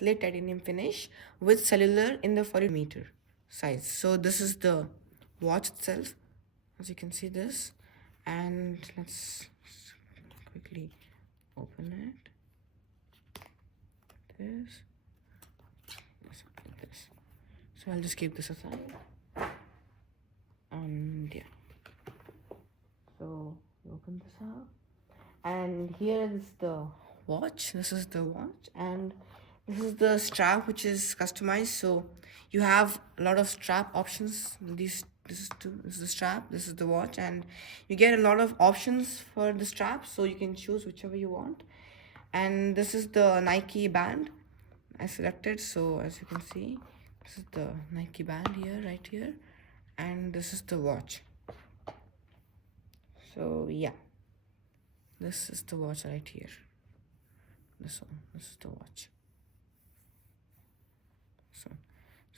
slate titanium finish with cellular in the 40 meter size. So this is the watch itself, as you can see this. And let's quickly open it. This. Like this. So I'll just keep this aside. And yeah. So you open this up. And here is the watch. This is the watch. And this is the strap, which is customized. So you have a lot of strap options. This is the strap, this is the watch, and you get a lot of options for the strap, so you can choose whichever you want. And this is the Nike band I selected. So as you can see, this is the Nike band here, right here, and this is the watch. So yeah, this is the watch right here. This one, this is the watch.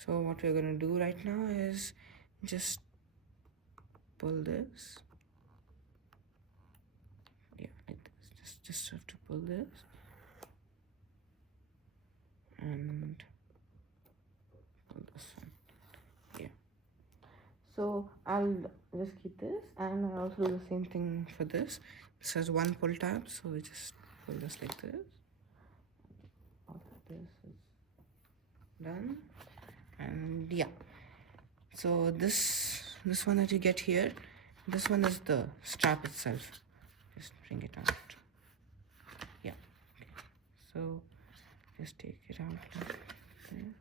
So what we're gonna do right now is just pull this. Yeah, like this. Just have to pull this and pull this one. Yeah. So I'll just keep this, and I'll also do the same thing for this. This has one pull tab, so we just pull this like this. All of this is done. And yeah, so this one that you get here, this one is the strap itself. Just bring it out. Yeah, okay. So just take it out like this.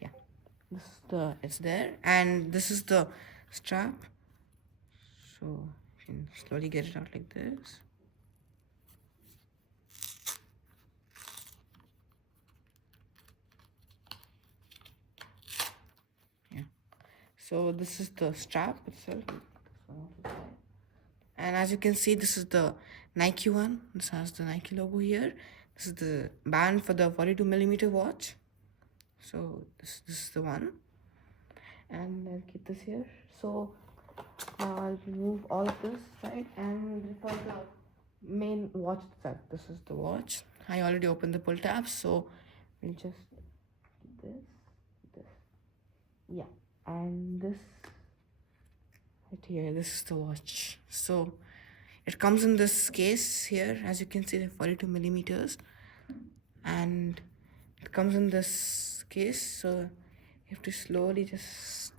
Yeah, it's there, and this is the strap. So you can slowly get it out like this. Yeah. So this is the strap itself. And as you can see, this is the Nike one. This has the Nike logo here. This is the band for the 42mm watch. So this is the one. And I'll keep this here. So now I'll remove all of this, right? And for the main watch itself, this is the watch. I already opened the pull tab, so we'll just this. Yeah, and this right here, this is the watch. So it comes in this case here, as you can see, the 42mm, and it comes in this case. So you have to slowly just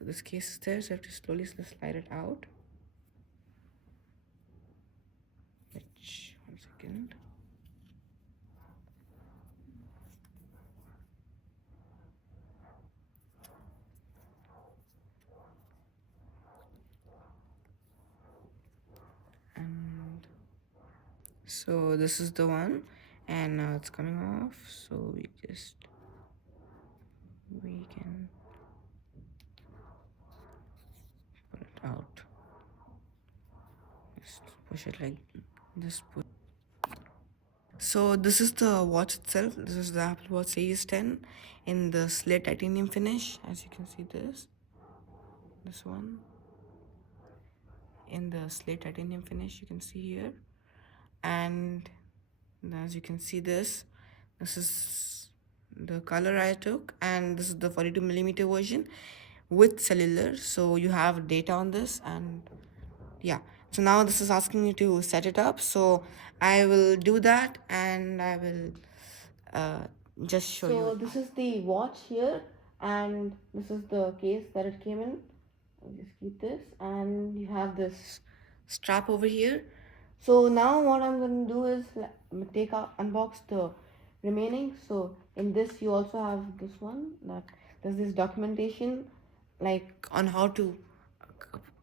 this case is there, so you have to slowly slide it out. Which, 1 second. And so this is the one, and now it's coming off. So we can pull it out. Just push it like this. So this is the watch itself. This is the Apple Watch Series 10 in the slate titanium finish. As you can see, this one in the slate titanium finish, you can see here. And as you can see, this is the color I took, and this is the 42mm version with cellular. So you have data on this, and yeah. So now this is asking me to set it up, so I will do that, and I will just show you. So this is the watch here, and this is the case that it came in. I'll just keep this, and you have this strap over here. So now what I'm going to do is unbox the remaining. So in this you also have this one, that there's this documentation like on how to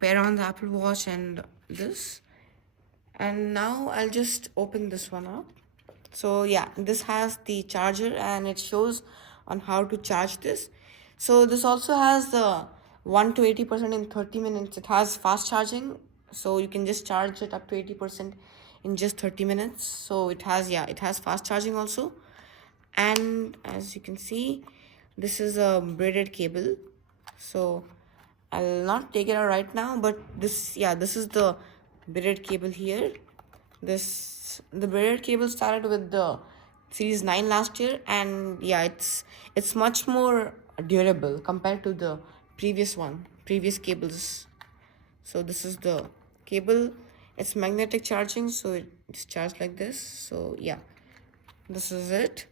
pair on the Apple Watch and this. And now I'll just open this one up. So yeah, this has the charger, and it shows on how to charge this. So this also has the 1 to 80% in 30 minutes. It has fast charging, so you can just charge it up to 80% in just 30 minutes. So it has fast charging also. And as you can see, this is a braided cable. So I'll not take it out right now, but this, yeah, this is the braided cable here. The braided cable started with the series 9 last year, and yeah, it's much more durable compared to the previous cables. So this is the cable. It's magnetic charging, so it's charged like this. So yeah, this is it.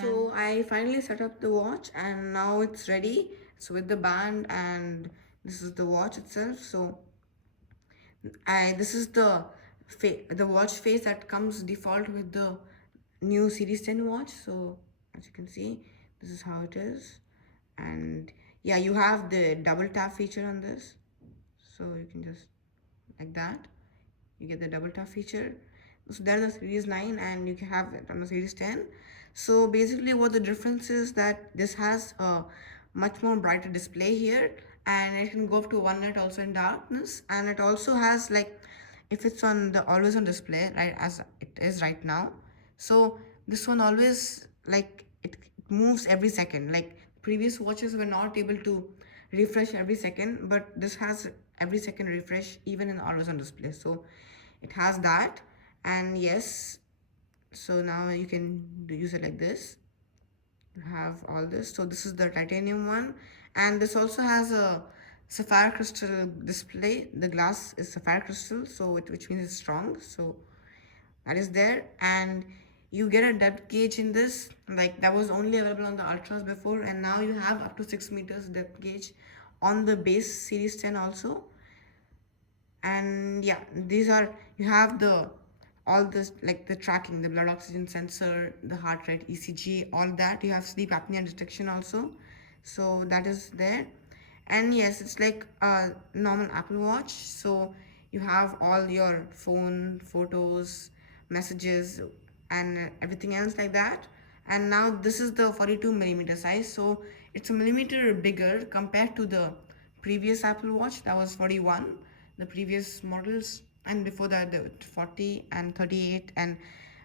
So I finally set up the watch and now it's ready. So with the band, and this is the watch itself. So I this is the watch face that comes default with the new Series 10 watch. So as you can see, this is how it is. And yeah, you have the double tap feature on this. So you can just like that, you get the double tap feature. So there's a series 9 and you can have it on a series 10. So basically what the difference is that this has a much more brighter display here, and it can go up to 1 minute also in darkness, and it also has like, if it's on the always on display, right, as it is right now, so this one always like it moves every second. Like previous watches were not able to refresh every second, but this has every second refresh even in always on display. So it has that. And yes, so now you can use it like this. You have all this. So this is the titanium one, and this also has a sapphire crystal display. The glass is sapphire crystal, so which means it's strong. So that is there. And you get a depth gauge in this, like that was only available on the ultras before, and now you have up to 6 meters depth gauge on the base series 10 also. And yeah, these are, you have the all this, like the tracking, the blood oxygen sensor, the heart rate, ECG, all that. You have sleep apnea detection also, so that is there. And yes, it's like a normal Apple Watch. So you have all your phone photos, messages, and everything else like that. And now this is the 42 millimeter size, so it's a millimeter bigger compared to the previous Apple Watch that was 41, the previous models, and before that the 40 and 38, and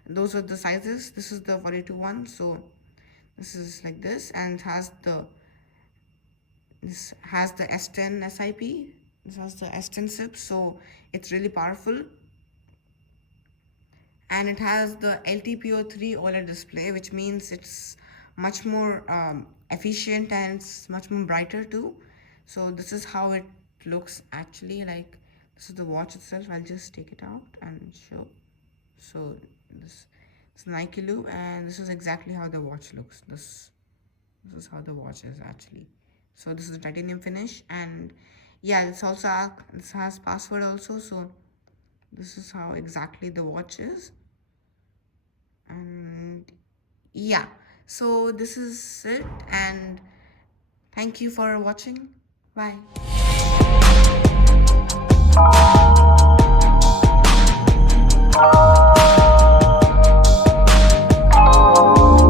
those are the sizes. This is the 42 one. So this is like this, and this has the S10 SIP. This has the S10 SIP, so it's really powerful. And it has the LTPO3 OLED display, which means it's much more efficient and it's much more brighter too. So this is how it looks actually. Like this is the watch itself. I'll just take it out and show. So this is Nike Loop, and this is exactly how the watch looks. This is how the watch is actually. So this is the titanium finish, and yeah, it's also this has password also. So this is how exactly the watch is. And yeah, so this is it, and thank you for watching. Bye.